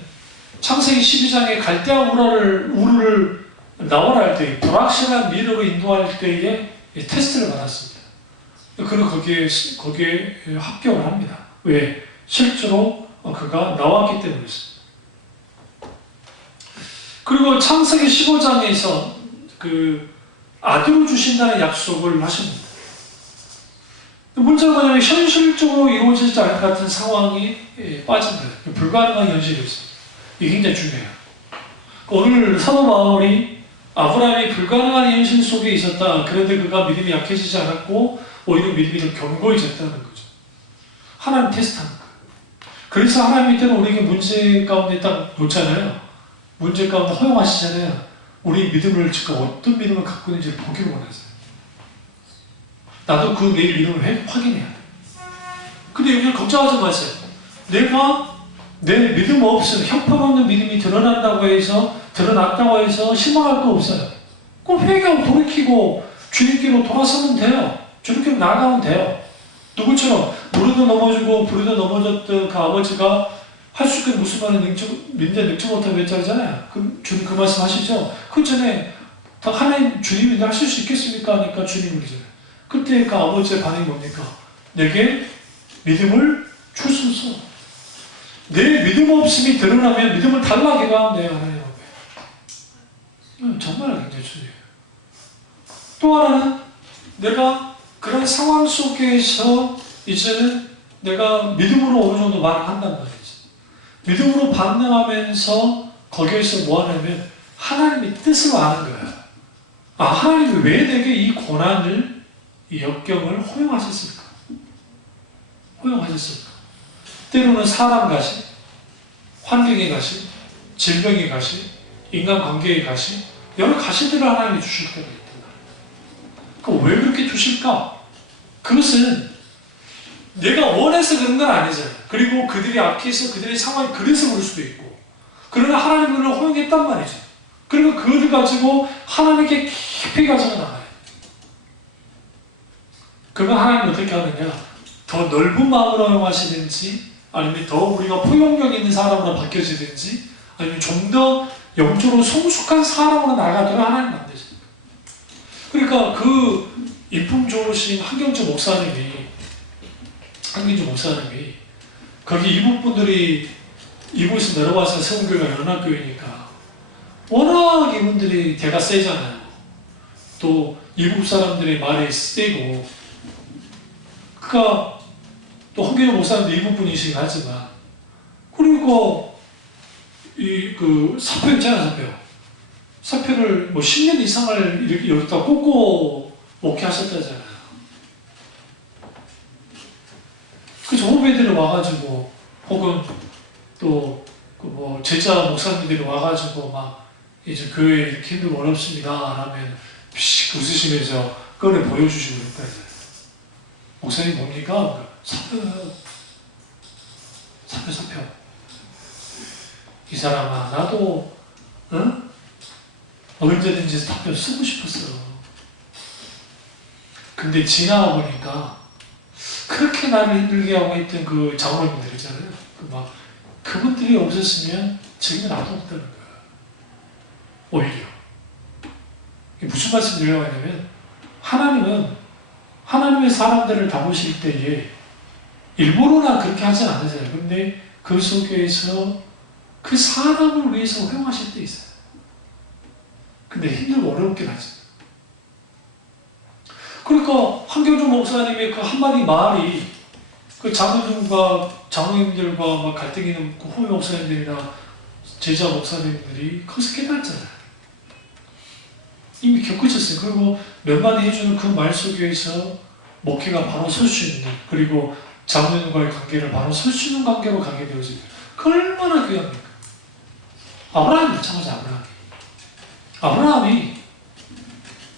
창세기 12장에 갈대아 우르를 나오라 할 때 불확실한 미래로 인도할 때에 테스트를 받았습니다. 그리고 거기에 합격을 합니다. 왜? 실제로 그가 나왔기 때문이었습니다. 그리고 창세기 15장에서 아들을 주신다는 약속을 하십니다. 문제가 뭐냐면 현실적으로 이루어지지 않을 것 같은 상황이 빠진 거예요. 불가능한 현실이었습니다. 이게 굉장히 중요해요. 오늘 사도 바울이 아브라함이 불가능한 현실 속에 있었다. 그런데 그가 믿음이 약해지지 않았고 오히려 믿음이 더 견고해졌다는 거죠. 하나님 테스트하는 거예요. 그래서 하나님이 때는 우리에게 문제 가운데 딱 놓잖아요. 문제 가운데 허용하시잖아요. 우리 믿음을 지금 어떤 믿음을 갖고 있는지 보기를 원하세요. 나도 내 믿음을 확인해야 돼. 근데 여기를 걱정하지 마세요. 내가 내 믿음 없음, 형편없는 믿음이 드러났다고 해서 실망할 거 없어요. 그럼 회개하고 돌이키고 주님께로 돌아서면 돼요. 주님께로 나아가면 돼요. 누구처럼 무릎도 넘어지고 부르도 넘어졌던 그 아버지가 할 수 있게 무슨 말은 믿는데 늙지 못하고 했잖아요. 주님 그 말씀 하시죠. 그 전에 하나님 주님이 하실 수 있겠습니까? 하니까 주님 그러잖아요. 그때 그 아버지의 반응이 뭡니까? 내게 믿음을 주소서. 내 믿음 없음이 드러나면 믿음을 달라게 가면 돼요. 하나님 앞에. 정말 굉장히 중요해요. 또 하나는 내가 그런 상황 속에서 이제는 내가 믿음으로 어느 정도 말을 한단 말이지. 믿음으로 반응하면서 거기에서 뭐 하냐면 하나님의 뜻을 아는 거야. 아, 하나님이 왜 내게 이 고난을, 이 역경을 허용하셨을까? 허용하셨을까? 때로는 사람 가시, 환경의 가시, 질병의 가시, 인간관계의 가시, 여러 가시들을 하나님이 주실 때가 있다. 그럼 왜 그렇게 주실까? 그것은 내가 원해서 그런 건 아니잖아요. 그리고 그들이 악해서 그들의 상황이 그래서 그럴 수도 있고. 그러나 하나님은 그를 허용했단 말이죠. 그리고 그를 가지고 하나님께 깊이 가져가 나가요. 그러면 하나님은 어떻게 하느냐? 더 넓은 마음으로 허용하시든지, 아니면 더 우리가 포용력 있는 사람으로 바뀌어지든지, 아니면 좀 더 영적으로 성숙한 사람으로 나가도록 하나님 만드십니다. 그러니까 그 인품 좋으신 한경주 목사님이 거기 이북분들이 이북에서 내려와서 세운교회가 연합교회니까 워낙 이분들이 대가 세잖아요. 또 이북 사람들이 말이 세고, 그러니까 또 한경주 목사님도 이북분이시긴 하지만, 그리고 그 사표 있잖아요. 사표를 뭐 10년 이상을 이렇게 여기다 꽂고 목회하셨다잖아요. 그래서 후배들이 와가지고, 혹은 또 그 뭐 제자 목사님들이 와가지고 막 이제 교회 이렇게 힘들고 어렵습니다 하면 피식 웃으시면서 꺼내 보여주시고 그랬다잖아요. 목사님 뭡니까? 사표요. 사표. 이 사람아, 나도 응? 언제든지 사표 쓰고 싶었어. 근데 지나가 보니까 그렇게 나를 힘들게 하고 있던 그 장로님들 있잖아요. 그분들이 없었으면 지금 나도 없다는 거야. 오히려. 이게 무슨 말씀 드리려고 하냐면, 하나님은 하나님의 사람들을 다루실 때에 일부러나 그렇게 하진 않으세요. 근데 그 속에서 그 사람을 위해서 허용하실 때 있어요. 근데 힘들고 어렵긴 하지. 그러니까 한경주 목사님의 그 한마디 말이 그 장로님들과 막 갈등이 있는 그 후배 목사님들이나 제자 목사님들이 거기서 깨닫잖아요. 이미 겪으셨어요. 그리고 몇 마디 해주는 그 말 속에서 목회가 바로 설 수 있는, 그리고 장로님과의 관계를 바로 설 수 있는 관계로 가게 되어집니다. 그 얼마나 귀합니까? 아브라함이 마찬가지. 아브라함이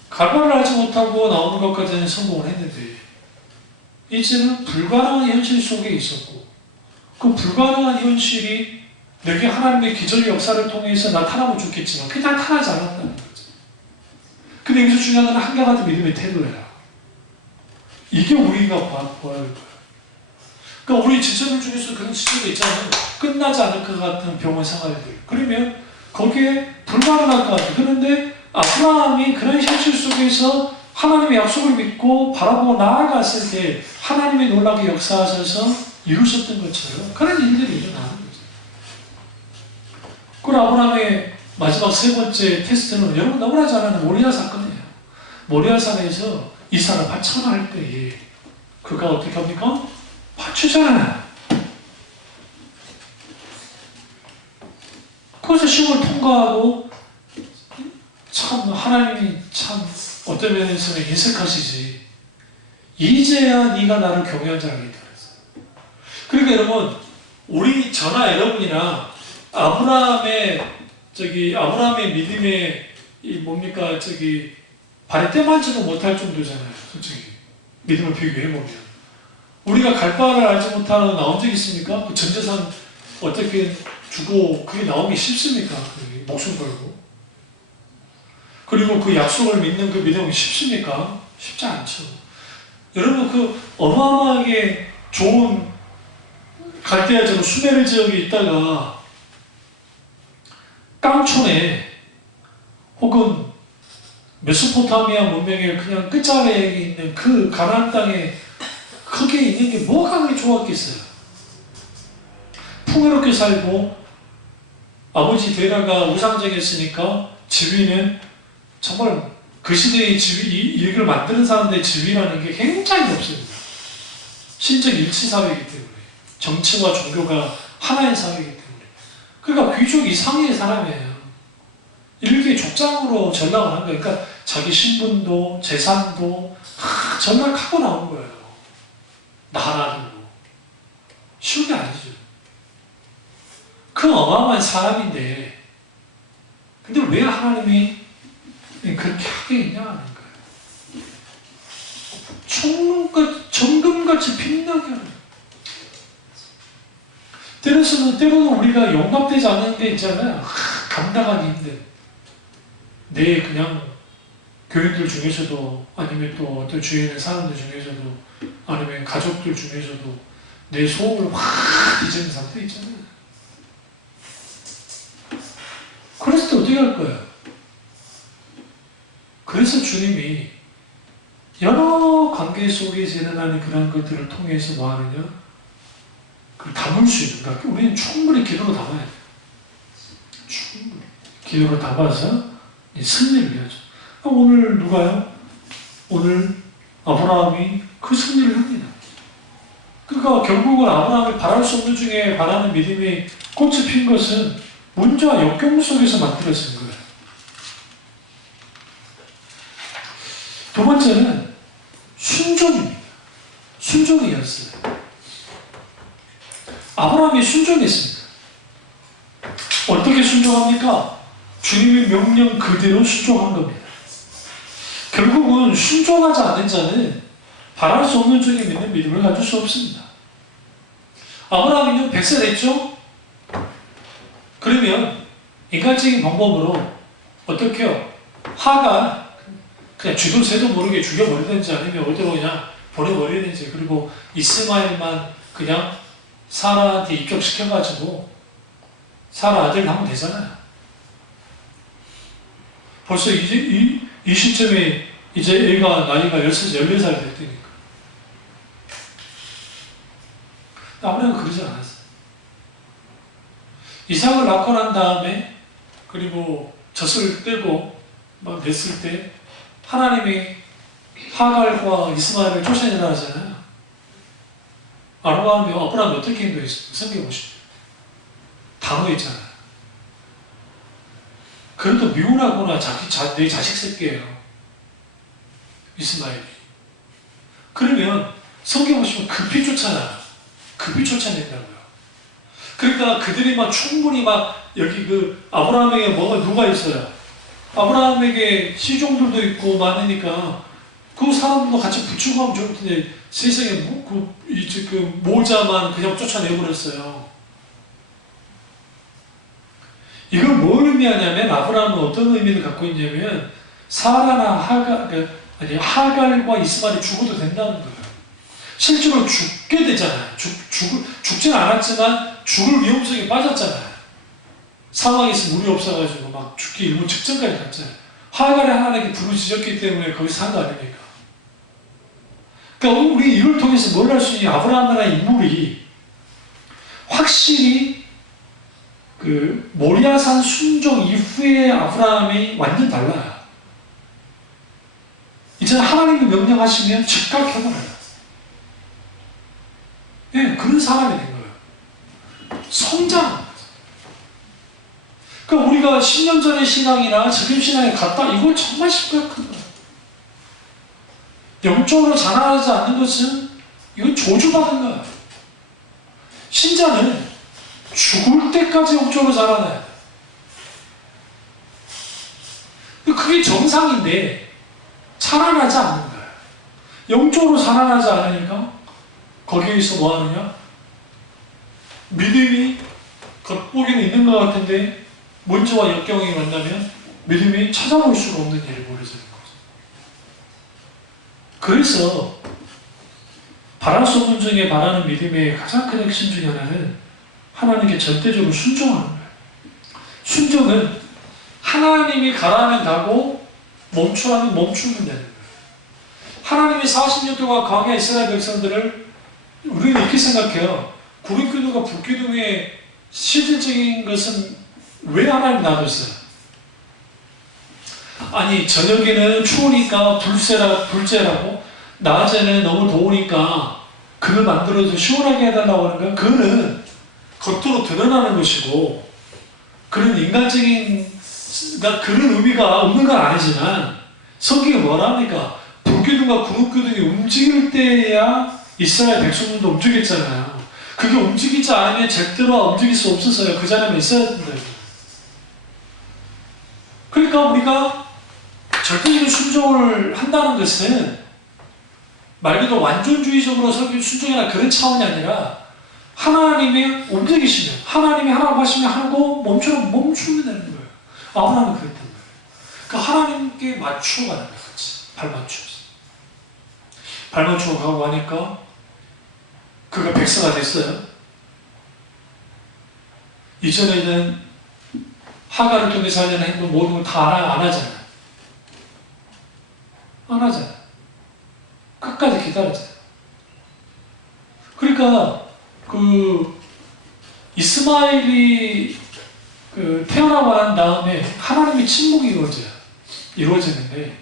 갈바를 알지 못하고 나오는 것까지는 성공을 했는데, 이제는 불가능한 현실 속에 있었고, 그 불가능한 현실이 내게 하나님의 기적 역사를 통해서 나타나면 좋겠지만 그게 나타나지 않았다는 거죠. 근데 여기서 중요한 건 한결같은 믿음의 태도예요. 이게 우리가 보아야 할 거예요. 그러니까 우리 지체들 중에서 그런 시절이 있잖아요. 끝나지 않을 것 같은 병원 생활들. 그러면 거기에 불가능할 것 같아요. 그런데 아브라함이 그런 현실 속에서 하나님의 약속을 믿고 바라보고 나아갔을 때 하나님의 놀랍게 역사하셔서 이루셨던 것처럼 그런 일들이 일어나는 거죠. 그리고 아브라함의 마지막 세 번째 테스트는 여러분 너무나 잘 아는 모리아 사건이에요. 모리아 산에서 이삭을 바쳐라 할 때에 그가 어떻게 합니까? 바치잖아요. 그래서 시험을 통과하고 참 하나님이 참 어떤 면에서는 인색하시지. 이제야 네가 나를 경외한 줄 알겠다. 그러니까 여러분, 저나 여러분이나 아브라함의 믿음의 발에 떼만지도 못할 정도잖아요. 솔직히 믿음을 비교해보면 우리가 갈 바를 알지 못하는 나온 적 있습니까? 그 전재산 어떻게 주고 그게 나오기 쉽습니까? 목숨 걸고. 그리고 그 약속을 믿는 그 믿음이 쉽습니까? 쉽지 않죠. 여러분 그 어마어마하게 좋은 갈대아지로 수메르 지역에 있다가 깡촌에 혹은 메소포타미아 문명의 그냥 끝자락에 있는 그 가나안 땅에 거기에 있는 게 뭐가 그렇게 좋았겠어요. 풍요롭게 살고 아버지 데라가 우상적이었으니까 지위는 정말 그 시대의 지위, 이걸 만드는 사람들의 지위라는 게 굉장히 높습니다. 신적 일치 사회이기 때문에 정치와 종교가 하나인 사회이기 때문에 그러니까 귀족 이상의 사람이에요. 일개 족장으로 전락을 한 거예요. 그러니까 자기 신분도 재산도 다 전락하고 나온 거예요. 나라도 쉬운 게 아니죠. 그 어마어마한 사람인데 근데 왜 하나님이 그렇게 하게 있냐 하는 거예요. 정금같이 빛나게 하는 거예요. 때로는 우리가 용납되지 않는 게 있잖아요. 감당하기 힘든 내 그냥 교인들 중에서도 아니면 또 어떤 주위에 있는 사람들 중에서도 아니면 가족들 중에서도 내 소원을 확 뒤지는 사람들 있잖아요. 그랬을 때 어떻게 할 거예요? 그래서 주님이 여러 관계 속에서 일어나는 그런 것들을 통해서 뭐 하느냐? 그걸 담을 수 있는 거야. 우리는 충분히 기도로 담아야 돼요. 충분히. 기도로 담아서 승리를 해야죠. 오늘 누가요? 오늘 아브라함이 그 승리를 합니다. 그러니까 결국은 아브라함이 바랄 수 없는 중에 바라는 믿음이 꽃이 핀 것은 문제와 역경 속에서 만들어진 거예요. 두 번째는 순종입니다. 순종이었어요. 아브라함이 순종했습니다. 어떻게 순종합니까? 주님의 명령 그대로 순종한 겁니다. 결국은 순종하지 않는 자는 바랄 수 없는 쪽에 믿는 믿음을 가질 수 없습니다. 아브라함이요 100세 됐죠? 그러면 인간적인 방법으로 어떻게요? 하가 그냥 쥐도 새도 모르게 죽여버리든지 아니면 어디로 그냥 보내버리든지 그리고 이스마엘만 그냥 사라한테 입적시켜가지고 사라 아들을 하면 되잖아요. 벌써 이제 이 시점에 이제 애가 나이가 13, 14살 될 때니까. 아브라함은 그러지 않았어요. 이삭을 낳고 난 다음에 그리고 젖을 떼고 막 냈을 때 하나님이 하갈과 이스마엘을 쫓아내라 하잖아요. 아브라함이 어떻게 행동했어요? 성경 보시죠. 당황했잖아요. 그래도 미운하구나 내 자식 새끼예요. 이스마엘이. 그러면 성경 보시면 급히 쫓아나. 급히 쫓아낸다고요. 그러니까 그들이 막 충분히 막 여기 그 아브라함에게 누가 있어요? 아브라함에게 시종들도 있고 많으니까 그 사람도 같이 붙이고 하면 좋을 텐데 세상에 그 모자만 그냥 쫓아내버렸어요. 이건 뭘 의미하냐면 아브라함은 어떤 의미를 갖고 있냐면 사라나 하갈과 이스마엘이 죽어도 된다는 거예요. 실제로 죽게 되잖아요. 죽진 않았지만 죽을 위험성에 빠졌잖아요. 상황에서 물이 없어가지고 막 죽기 일본 직전까지 갔잖아요. 하갈이 하나님께 부르짖었기 때문에 거기서 산 거 아닙니까? 그러니까 우리 이걸 통해서 뭘 할 수 있냐? 아브라함이라는 인물이 확실히 그 모리아산 순종 이후에 아브라함이 완전 달라요. 이제 하나님이 명령하시면 즉각 해버려요. 예, 그런 사람이 된 거예요. 성장. 그러니까 우리가 10년 전의 신앙이나 지금 신앙에 갔다 이거 정말 심각한 거예요. 영적으로 자라나지 않는 것은 이건 저주받은 거예요. 신자는 죽을 때까지 영적으로 자라나야 돼요. 그게 정상인데 자라나지 않는 거예요. 영적으로 자라나지 않으니까 거기에서 뭐 하느냐? 믿음이 겉보기는 있는 것 같은데 문제와 역경이 만나면 믿음이 찾아볼 수가 없는 일이 벌어지는 거죠. 그래서 바랄 수 없는 중에 바라는 믿음의 가장 큰 핵심 중에 하나는 하나님께 절대적으로 순종하는 거예요. 순종은 하나님이 가라면 가고 멈추라면 멈추면 되는 거예요. 하나님이 40년 동안 광야 이스라엘 백성들을 우리는 이렇게 생각해요. 구름기둥과 불기둥의 실질적인 것은 왜 하나님 놔뒀어요? 아니 저녁에는 추우니까 불째라고 낮에는 너무 더우니까 그걸 만들어서 시원하게 해달라고 하는 건 그거는 겉으로 드러나는 것이고 그런 인간적인 그런 의미가 없는 건 아니지만 성경이 뭐라 합니까? 불기둥과 구름기둥이 움직일 때야 이스라엘 백성들도 움직였잖아요. 그게 움직이지 않으면 절대로 움직일 수 없었어요. 그 자리에 있어야 된다. 그러니까 우리가 절대적인 순종을 한다는 것은 말 그대로 완전주의적으로 순종이나 그런 차원이 아니라 하나님이 움직이시면 하나님이 하라고 하시면 하고 멈추면 되는 거예요. 아브라함은 그랬단 말이에요. 그러니까 하나님께 맞추어 가는 거예요. 발 맞추어 가고 하니까 그가 백성가 됐어요. 이전에는 하가를 통해서 하는 행동 모든 걸 다 안 하잖아요. 안 하잖아요. 끝까지 기다렸어요. 그러니까 이스마엘이 태어나고 난 다음에 하나님의 침묵이 이루어지는데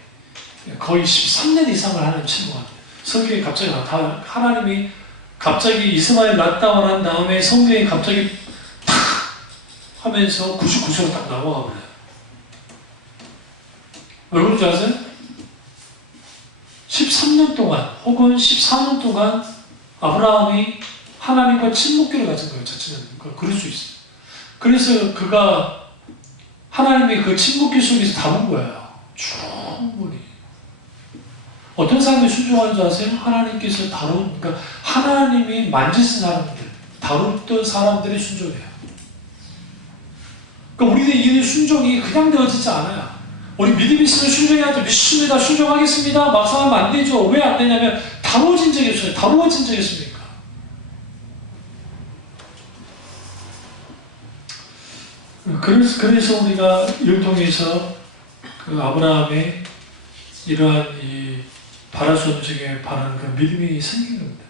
거의 13년 이상을 하나님 침묵합니다. 성경에 갑자기 하나님이 갑자기 이스마엘 낳았다고 한 다음에 성경에 갑자기 탁 하면서 99세로 딱 나와 버려요. 왜 그런지 아세요? 13년 동안 혹은 14년 동안 아브라함이 하나님과 침묵기를 가진 거예요. 자체는 그럴 수 있어요. 그래서 그가 하나님이 그 침묵기 속에서 담은 거예요. 충분히. 어떤 사람이 순종하는 줄 아세요? 하나님께서 그러니까 하나님이 만지신 사람들, 다뤘던 사람들의 순종이에요. 그러니까 우리는 이 순종이 그냥 되어지지 않아요. 우리 믿음이 있으면 순종해야죠. 믿습니다. 순종하겠습니다. 막상 하면 안 되죠. 왜 안 되냐면 다루어진 적이 없어요. 다루어진 적이 있습니까? 그래서 우리가 이를 통해서 아브라함의 이러한 바랄 수 없는 중에 바라는 그 믿음이 생긴 겁니다.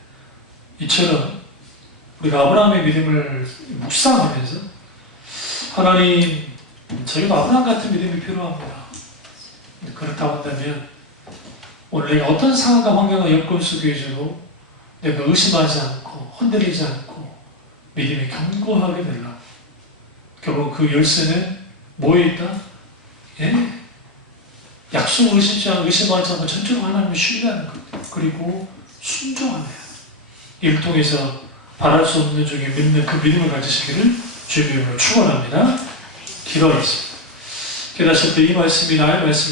이처럼 우리가 아브라함의 믿음을 묵상하면서 하나님, 저희도 아브라함 같은 믿음이 필요합니다. 그렇다고 한다면 오늘 내가 어떤 상황과 환경과 여건 속에서도 내가 의심하지 않고 흔들리지 않고 믿음이 견고하게 되려고. 결국 그 열쇠는 뭐에 있다? 예? 약속을 의심하지 않고 전적으로 하나님을 신뢰하는 것. 그리고 순종하는 것. 이를 통해서 바랄 수 없는 중에 믿는 그 믿음을 가지시기를 주의 이름으로 축원합니다. 기도하겠습니다. 깨닫을 때 이 말씀이 나의 말씀이